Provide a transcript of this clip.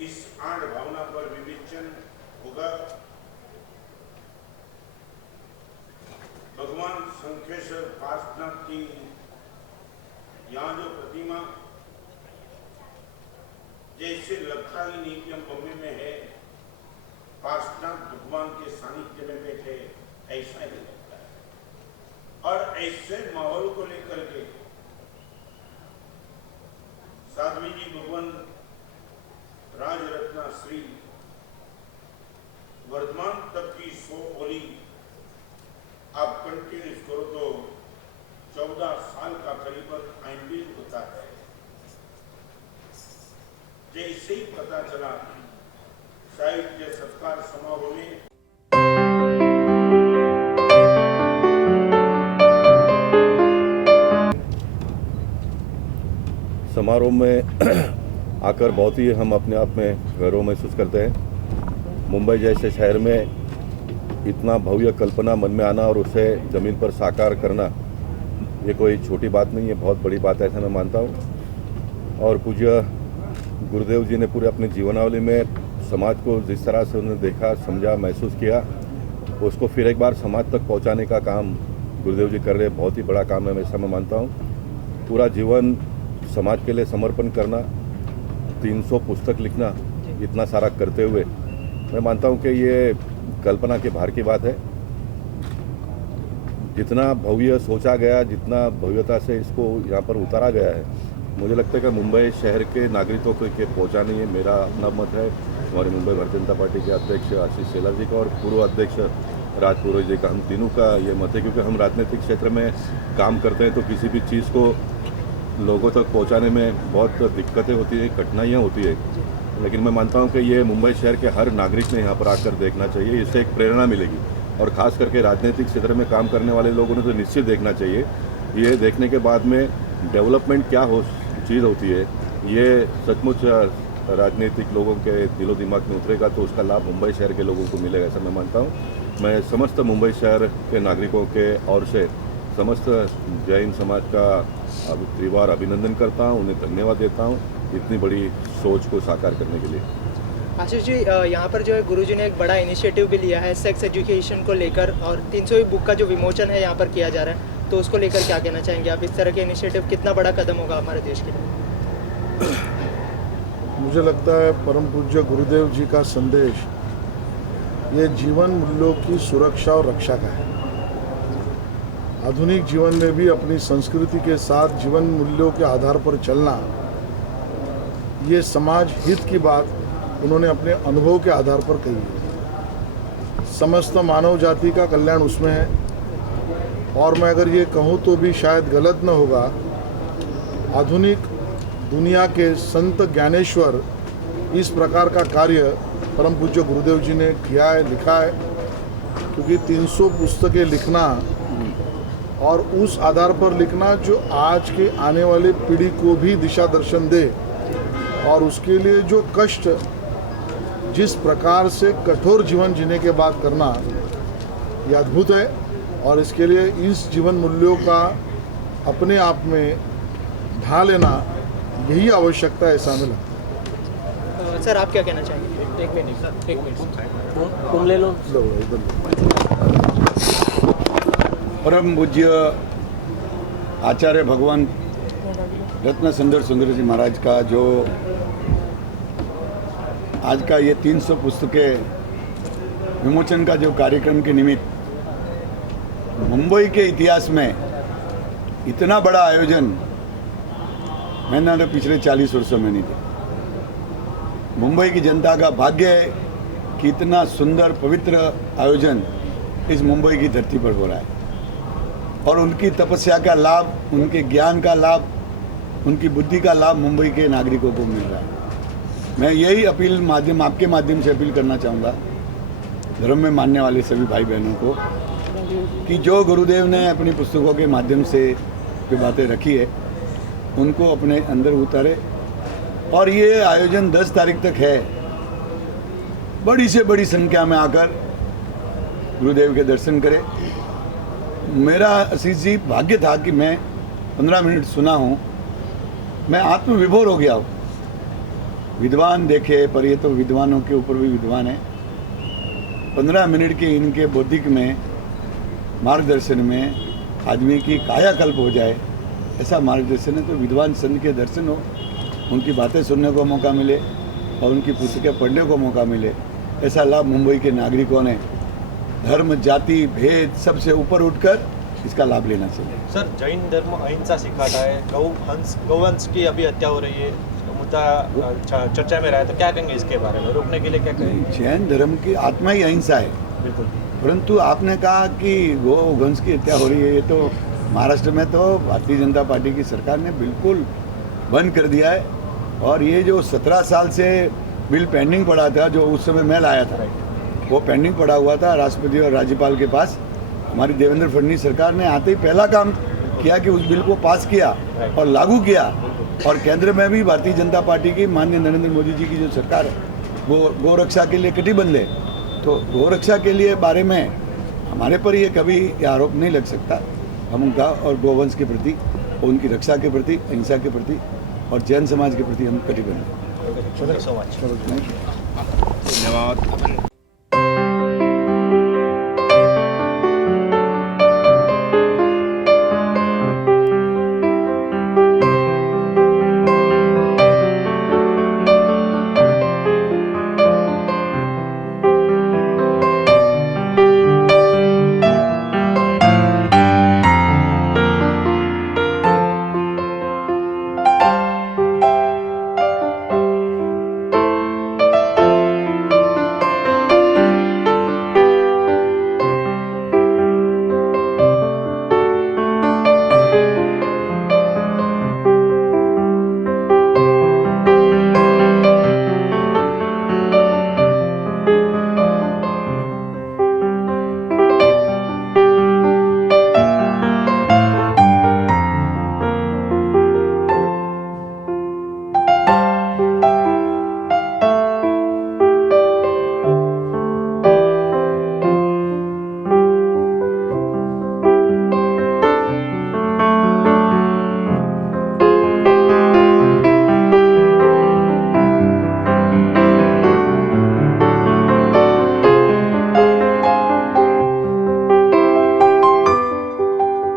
इस आड़ भावना पर विवेचन होगा। भगवान शंखेश्वर पार्श्वनाथ की यहाँ जो प्रतिमा जैसे लगता ही नहीं कि हम बॉम्बे में है, पार्श्वनाथ भगवान के सानिध्य में बैठे, ऐसा ही लगता है। और ऐसे माहौल को लेकर के साध्वी जी भगवान राजरत्ना श्री वर्तमान तक की 100 ओली आप कंटिन्यूस करो तो 14 साल का करीबन आइंबिल होता है। जैसे ही पता चला साहित्य सत्कार समारोह में आकर बहुत ही हम अपने आप में गौरव महसूस करते हैं। मुंबई जैसे शहर में इतना भव्य कल्पना मन में आना और उसे ज़मीन पर साकार करना, ये कोई छोटी बात नहीं है, बहुत बड़ी बात है, ऐसा मैं मानता हूँ। और पूज्य गुरुदेव जी ने पूरे अपने जीवनावली में समाज को जिस तरह से उन्होंने देखा, समझा, महसूस किया, उसको फिर एक बार समाज तक पहुँचाने का काम गुरुदेव जी कर रहे हैं। बहुत ही बड़ा काम है, मैं ऐसा मैं मानता हूँ। पूरा जीवन समाज के लिए समर्पण करना, 300 पुस्तक लिखना, इतना सारा करते हुए मैं मानता हूँ कि ये कल्पना के बाहर की बात है। जितना भव्य सोचा गया, जितना भव्यता से इसको यहाँ पर उतारा गया है, मुझे लगता है कि मुंबई शहर के नागरिकों को के पहुँचानी है, मेरा अपना मत है। हमारे मुंबई भारतीय जनता पार्टी के अध्यक्ष आशीष शेलार जी का और पूर्व अध्यक्ष राज पुरोहित जी का, हम तीनों का ये मत है। क्योंकि हम राजनीतिक क्षेत्र में काम करते हैं तो किसी भी चीज़ को लोगों तक पहुंचाने में बहुत दिक्कतें होती हैं, कठिनाइयां होती है, लेकिन मैं मानता हूं कि ये मुंबई शहर के हर नागरिक ने यहाँ पर आकर देखना चाहिए। इससे एक प्रेरणा मिलेगी और ख़ास करके राजनीतिक क्षेत्र में काम करने वाले लोगों ने तो निश्चित देखना चाहिए। ये देखने के बाद में डेवलपमेंट क्या चीज़ होती है, ये सचमुच राजनीतिक लोगों के दिलो दिमाग में उतरेगा तो उसका लाभ मुंबई शहर के लोगों को मिलेगा, ऐसा मैं मानता हूँ। मैं समस्त मुंबई शहर के नागरिकों के ओर से समस्त जैन समाज का त्रिवार अभिनंदन करता हूँ, उन्हें धन्यवाद देता हूँ इतनी बड़ी सोच को साकार करने के लिए। आशीष जी, यहाँ पर जो है गुरुजी ने एक बड़ा इनिशिएटिव भी लिया है सेक्स एजुकेशन को लेकर, और 300वीं बुक का जो विमोचन है यहाँ पर किया जा रहा है, तो उसको लेकर क्या कहना चाहेंगे आप? इस तरह के इनिशिएटिव कितना बड़ा कदम होगा हमारे देश के लिए? मुझे लगता है परम पूज्य गुरुदेव जी का संदेश ये जीवन मूल्यों की सुरक्षा और रक्षा का है। आधुनिक जीवन में भी अपनी संस्कृति के साथ जीवन मूल्यों के आधार पर चलना, ये समाज हित की बात उन्होंने अपने अनुभव के आधार पर कही है। समस्त मानव जाति का कल्याण उसमें है। और मैं अगर ये कहूँ तो भी शायद गलत न होगा, आधुनिक दुनिया के संत ज्ञानेश्वर इस प्रकार का कार्य परम पूज्य गुरुदेव जी ने किया है, लिखा है। क्योंकि 300 पुस्तकें लिखना और उस आधार पर लिखना जो आज के आने वाले पीढ़ी को भी दिशा दर्शन दे, और उसके लिए जो कष्ट, जिस प्रकार से कठोर जीवन जीने के बाद करना, ये अद्भुत है। और इसके लिए इस जीवन मूल्यों का अपने आप में ढा लेना, यही आवश्यकता है, ऐसा हमें लगता है। सर, आप क्या कहना चाहेंगे? एक मिनट तुम ले लो। परम पूज्य आचार्य भगवान रत्न सुंदर जी महाराज का जो आज का ये 300 पुस्तकें विमोचन का जो कार्यक्रम के निमित्त मुंबई के इतिहास में इतना बड़ा आयोजन मैंने तो पिछले 40 वर्षों में नहीं देखा। मुंबई की जनता का भाग्य है कि इतना सुंदर पवित्र आयोजन इस मुंबई की धरती पर हो रहा है, और उनकी तपस्या का लाभ, उनके ज्ञान का लाभ, उनकी बुद्धि का लाभ मुंबई के नागरिकों को मिल रहा है। मैं यही आपके माध्यम से अपील करना चाहूँगा धर्म में मानने वाले सभी भाई बहनों को कि जो गुरुदेव ने अपनी पुस्तकों के माध्यम से जो बातें रखी है उनको अपने अंदर उतारे। और ये आयोजन 10 तारीख तक है। बड़ी से बड़ी संख्या में आकर गुरुदेव के दर्शन करें। मेरा आशीष जी भाग्य था कि मैं 15 मिनट सुना हूँ, मैं आत्मविभोर हो गया हूँ। विद्वान देखे, पर ये तो विद्वानों के ऊपर भी विद्वान है। 15 मिनट के इनके बौद्धिक में मार्गदर्शन में आदमी की कायाकल्प हो जाए, ऐसा मार्गदर्शन है। तो विद्वान संत के दर्शन हो, उनकी बातें सुनने को मौका मिले और उनकी पुस्तकें पढ़ने को मौका मिले, ऐसा लाभ मुंबई के नागरिकों ने धर्म, जाति, भेद सबसे ऊपर उठकर इसका लाभ लेना चाहिए। सर, जैन धर्म अहिंसा सिखाता है, गौवंश की अभी हत्या हो रही है, मुद्दा चर्चा में रहा है, तो क्या कहेंगे इसके बारे में? रोकने के लिए क्या कहेंगे? जैन धर्म की आत्मा ही अहिंसा है। बिल्कुल। परंतु आपने कहा कि गौवंश की हत्या हो रही है, ये तो महाराष्ट्र में तो भारतीय जनता पार्टी की सरकार ने बिल्कुल बंद कर दिया है। और ये जो 17 साल से बिल पेंडिंग पड़ा था, जो उस समय मैं लाया था, वो पेंडिंग पड़ा हुआ था राष्ट्रपति और राज्यपाल के पास। हमारी देवेंद्र फडणवीस सरकार ने आते ही पहला काम किया कि उस बिल को पास किया और लागू किया। और केंद्र में भी भारतीय जनता पार्टी की माननीय नरेंद्र मोदी जी की जो सरकार है, वो गौरक्षा के लिए कटिबद्ध है। तो गौरक्षा के लिए बारे में हमारे पर ये कभी आरोप नहीं लग सकता। हम उनका और गौवंश के प्रति, उनकी रक्षा के प्रति, अहिंसा के प्रति और जैन समाज के प्रति हम कटिबद्ध हैं। Thank you so much. धन्यवाद।